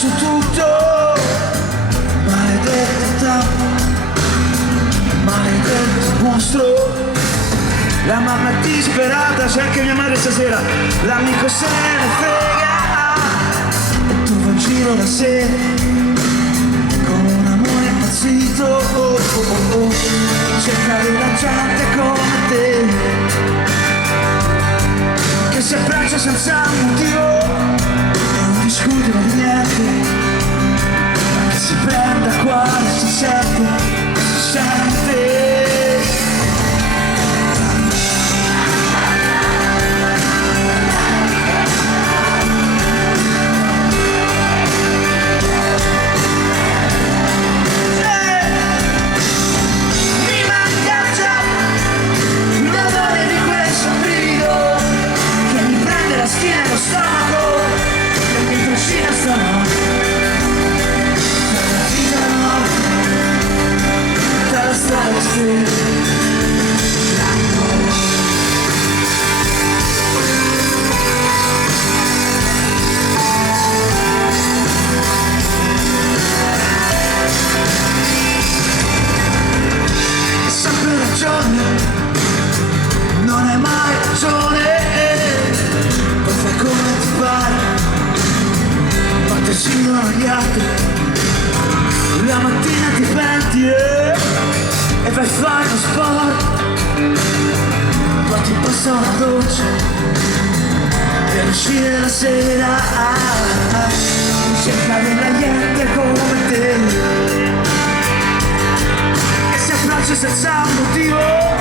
su tutto. Maledetto tappo, maledetto mostro. La mamma è disperata, c'è anche mia madre stasera. L'amico se ne frega e tu vai in giro la sera con un amore impazzito. Oh, oh, oh, oh. Cerca della gente come te che si abbraccia senza motivo e non discutono di niente, ma che si prenda quale si sente. Non hai mai ragione, poi fai come ti pare, ma ti uccidono gli altri. La mattina ti penti e vai a fare lo sport, poi ti passa una doccia per uscire la sera in cerca della gente come te che si abbraccia senza motivo